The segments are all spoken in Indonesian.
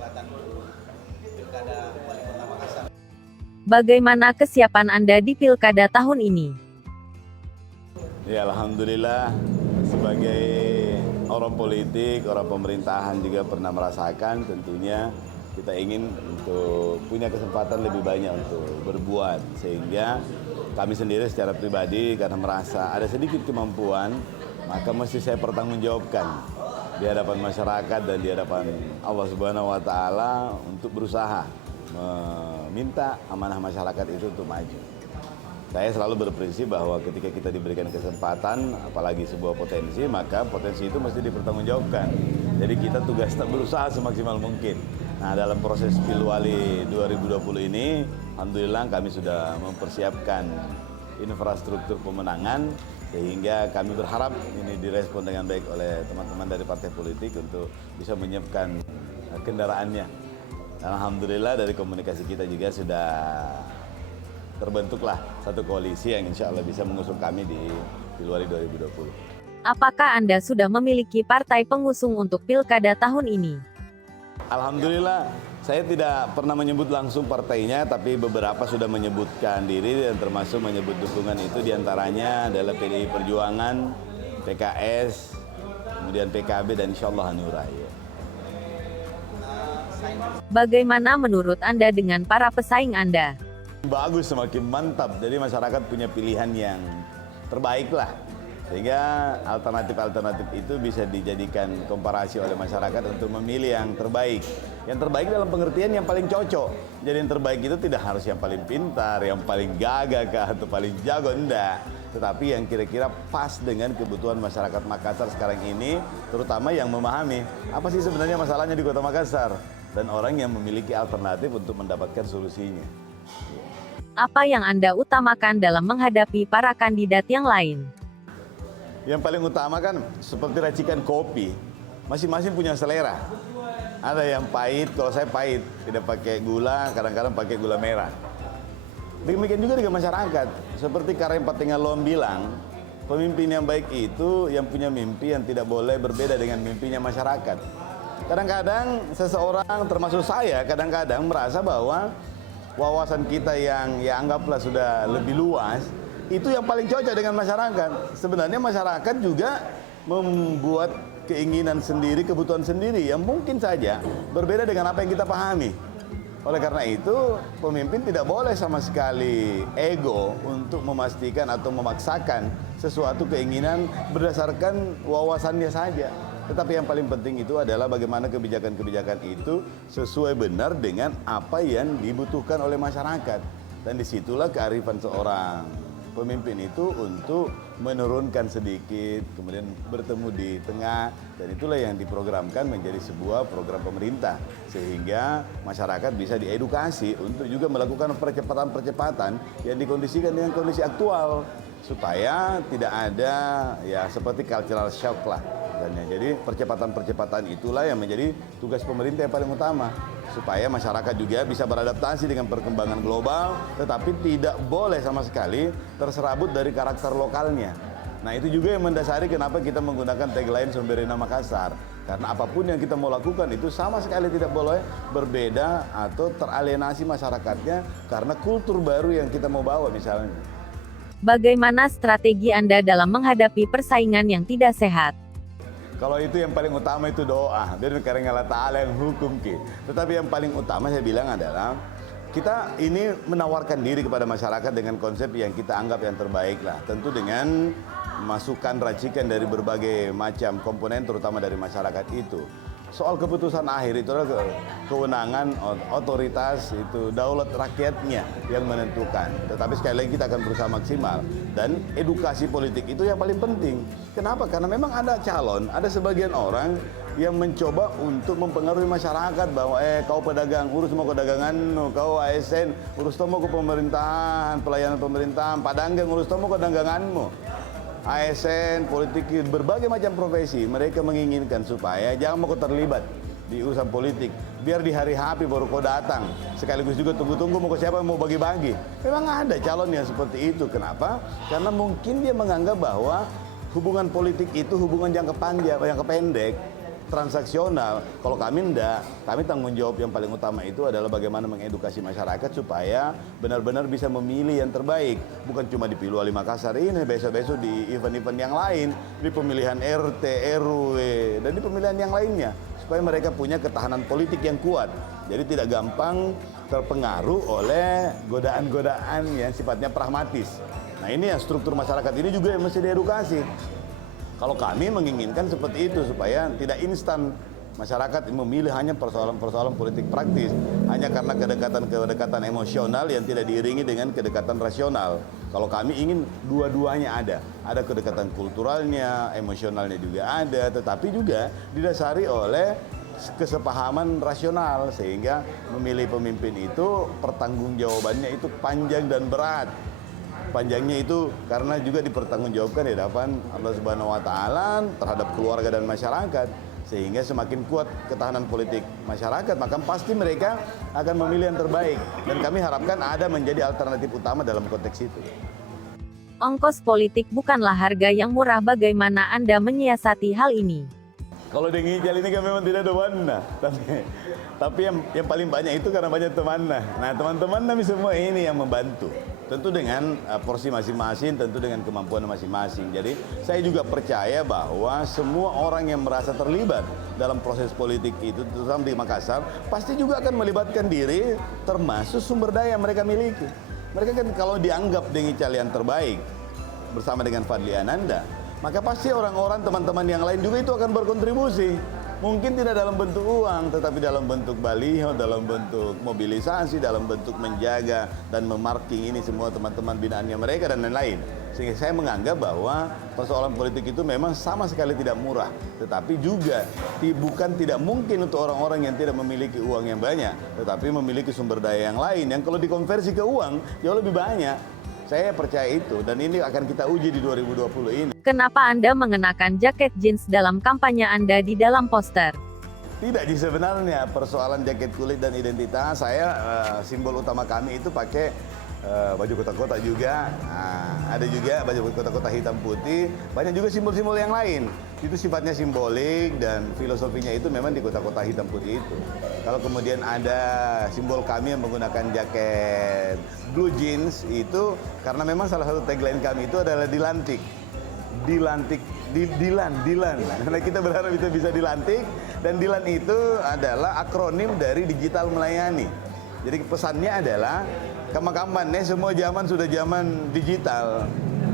perhelatan Pilkada Wali Kota Makassar. Bagaimana kesiapan Anda di Pilkada tahun ini? Ya, alhamdulillah sebagai orang politik, orang pemerintahan juga pernah merasakan, tentunya kita ingin untuk punya kesempatan lebih banyak untuk berbuat, sehingga kami sendiri secara pribadi karena merasa ada sedikit kemampuan, maka mesti saya pertanggungjawabkan di hadapan masyarakat dan di hadapan Allah Subhanahu wa Ta'ala untuk berusaha meminta amanah masyarakat itu untuk maju. Saya selalu berprinsip bahwa ketika kita diberikan kesempatan, apalagi sebuah potensi, maka potensi itu mesti dipertanggungjawabkan. Jadi kita tugas berusaha semaksimal mungkin. Nah, dalam proses Pilwali 2020 ini, alhamdulillah kami sudah mempersiapkan infrastruktur pemenangan, sehingga kami berharap ini direspon dengan baik oleh teman-teman dari partai politik untuk bisa menyiapkan kendaraannya. Dan alhamdulillah dari komunikasi kita juga sudah terbentuklah satu koalisi yang insya Allah bisa mengusung kami di Pilwali 2020. Apakah Anda sudah memiliki partai pengusung untuk Pilkada tahun ini? Alhamdulillah, saya tidak pernah menyebut langsung partainya, tapi beberapa sudah menyebutkan diri dan termasuk menyebut dukungan itu diantaranya adalah PDI Perjuangan, PKS, kemudian PKB dan insya Allah Hanura. Bagaimana menurut Anda dengan para pesaing Anda? Bagus, semakin mantap. Jadi masyarakat punya pilihan yang terbaik lah. Sehingga alternatif-alternatif itu bisa dijadikan komparasi oleh masyarakat untuk memilih yang terbaik. Yang terbaik dalam pengertian yang paling cocok. Jadi yang terbaik itu tidak harus yang paling pintar, yang paling gagah kah, atau paling jago, enggak. Tetapi yang kira-kira pas dengan kebutuhan masyarakat Makassar sekarang ini, terutama yang memahami apa sih sebenarnya masalahnya di Kota Makassar. Dan orang yang memiliki alternatif untuk mendapatkan solusinya. Apa yang Anda utamakan dalam menghadapi para kandidat yang lain? Yang paling utama kan seperti racikan kopi, masing-masing punya selera. Ada yang pahit, kalau saya pahit, tidak pakai gula, kadang-kadang pakai gula merah. Demikian juga dengan masyarakat. Seperti Karem Patingalom bilang, pemimpin yang baik itu yang punya mimpi yang tidak boleh berbeda dengan mimpinya masyarakat. Kadang-kadang seseorang, termasuk saya, kadang-kadang merasa bahwa wawasan kita yang ya anggaplah sudah lebih luas, itu yang paling cocok dengan masyarakat. Sebenarnya masyarakat juga membuat keinginan sendiri, kebutuhan sendiri yang mungkin saja berbeda dengan apa yang kita pahami. Oleh karena itu, pemimpin tidak boleh sama sekali ego untuk memastikan atau memaksakan sesuatu keinginan berdasarkan wawasannya saja. Tetapi yang paling penting itu adalah bagaimana kebijakan-kebijakan itu sesuai benar dengan apa yang dibutuhkan oleh masyarakat. Dan disitulah kearifan seorang pemimpin itu untuk menurunkan sedikit, kemudian bertemu di tengah, dan itulah yang diprogramkan menjadi sebuah program pemerintah. Sehingga masyarakat bisa diedukasi untuk juga melakukan percepatan-percepatan yang dikondisikan dengan kondisi aktual. Supaya tidak ada ya seperti cultural shock lah. Jadi percepatan-percepatan itulah yang menjadi tugas pemerintah yang paling utama. Supaya masyarakat juga bisa beradaptasi dengan perkembangan global, tetapi tidak boleh sama sekali terserabut dari karakter lokalnya. Nah, itu juga yang mendasari kenapa kita menggunakan tagline Sumberena Makassar. Karena apapun yang kita mau lakukan itu sama sekali tidak boleh berbeda atau teralienasi masyarakatnya karena kultur baru yang kita mau bawa misalnya. Bagaimana strategi Anda dalam menghadapi persaingan yang tidak sehat? Kalau itu yang paling utama itu doa. Dari karena Allah Ta'ala yang hukum ki. Tetapi yang paling utama saya bilang adalah kita ini menawarkan diri kepada masyarakat dengan konsep yang kita anggap yang terbaik lah. Tentu dengan masukan racikan dari berbagai macam komponen terutama dari masyarakat itu. Soal keputusan akhir itu adalah kewenangan otoritas itu daulat rakyatnya yang menentukan. Tetapi sekali lagi kita akan berusaha maksimal dan edukasi politik itu yang paling penting. Kenapa? Karena memang ada calon, ada sebagian orang yang mencoba untuk mempengaruhi masyarakat bahwa kau pedagang urus mau kedaganganmu, kau ASN urus mau ke pemerintahan, pelayanan pemerintahan, padanggang urus mau ke daganganmu. ASN, politik, berbagai macam profesi, mereka menginginkan supaya jangan mau terlibat di urusan politik. Biar di hari happy baru kau datang. Sekaligus juga tunggu-tunggu mau ke siapa mau bagi-bagi. Memang ada calon yang seperti itu. Kenapa? Karena mungkin dia menganggap bahwa hubungan politik itu hubungan jangka panjang, jangka pendek. transaksional. Kalau kami enggak, kami tanggung jawab yang paling utama itu adalah bagaimana mengedukasi masyarakat supaya benar-benar bisa memilih yang terbaik. Bukan cuma di Pilwali Makassar ini, besok-besok di event-event yang lain, di pemilihan RT, RW, dan di pemilihan yang lainnya. Supaya mereka punya ketahanan politik yang kuat. Jadi tidak gampang terpengaruh oleh godaan-godaan yang sifatnya pragmatis. Nah ini ya struktur masyarakat ini juga yang mesti diedukasi. Kalau kami menginginkan seperti itu supaya tidak instan masyarakat memilih hanya persoalan-persoalan politik praktis hanya karena kedekatan emosional yang tidak diiringi dengan kedekatan rasional. Kalau kami ingin dua-duanya ada kedekatan kulturalnya, emosionalnya juga ada, tetapi juga didasari oleh kesepahaman rasional sehingga memilih pemimpin itu pertanggungjawabannya itu panjang dan berat. Panjangnya itu karena juga dipertanggungjawabkan di hadapan Allah Subhanahu wa taala terhadap keluarga dan masyarakat. Sehingga semakin kuat ketahanan politik masyarakat, maka pasti mereka akan memilih yang terbaik. Dan kami harapkan ada menjadi alternatif utama dalam konteks itu. Ongkos politik bukanlah harga yang murah. Bagaimana Anda menyiasati hal ini? Kalau di Ngijal ini kan memang tidak ada mana, tapi yang paling banyak itu karena banyak teman. Nah teman-teman kami semua ini yang membantu, tentu dengan porsi masing-masing, tentu dengan kemampuan masing-masing. Jadi saya juga percaya bahwa semua orang yang merasa terlibat dalam proses politik itu, terutama di Makassar, pasti juga akan melibatkan diri, termasuk sumber daya yang mereka miliki. Mereka kan kalau dianggap di Ngijal yang terbaik bersama dengan Fadli Ananda, maka pasti orang-orang teman-teman yang lain juga itu akan berkontribusi. Mungkin tidak dalam bentuk uang, tetapi dalam bentuk baliho, dalam bentuk mobilisasi, dalam bentuk menjaga dan memarking ini semua teman-teman binaannya mereka dan lain-lain. Sehingga saya menganggap bahwa persoalan politik itu memang sama sekali tidak murah. Tetapi juga bukan tidak mungkin untuk orang-orang yang tidak memiliki uang yang banyak, tetapi memiliki sumber daya yang lain yang kalau dikonversi ke uang jauh lebih banyak. Saya percaya itu dan ini akan kita uji di 2020 ini. Kenapa Anda mengenakan jaket jeans dalam kampanye Anda di dalam poster? Tidak, sebenarnya persoalan jaket kulit dan identitas, saya simbol utama kami itu pakai baju kotak-kotak juga. Nah, ada juga baju kotak-kotak hitam putih, banyak juga simbol-simbol yang lain. Itu sifatnya simbolik dan filosofinya itu memang di kotak-kotak hitam putih itu. Kalau kemudian ada simbol kami yang menggunakan jaket blue jeans itu karena memang salah satu tagline kami itu adalah dilantik. Dilan. Karena kita berharap itu bisa dilantik dan Dilan itu adalah akronim dari digital melayani. Jadi pesannya adalah kapan-kapan semua zaman sudah zaman digital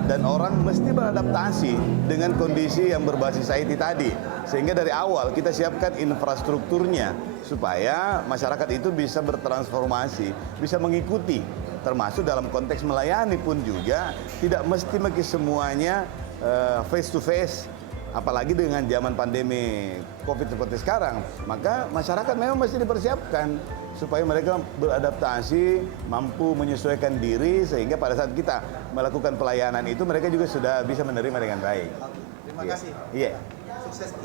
dan orang mesti beradaptasi dengan kondisi yang berbasis IT tadi. Sehingga dari awal kita siapkan infrastrukturnya supaya masyarakat itu bisa bertransformasi, bisa mengikuti. Termasuk dalam konteks melayani pun juga tidak mesti semuanya face to face. Apalagi dengan zaman pandemi COVID seperti sekarang, maka masyarakat memang mesti dipersiapkan supaya mereka beradaptasi, mampu menyesuaikan diri sehingga pada saat kita melakukan pelayanan itu mereka juga sudah bisa menerima dengan baik. Terima kasih. Iya. Sukses.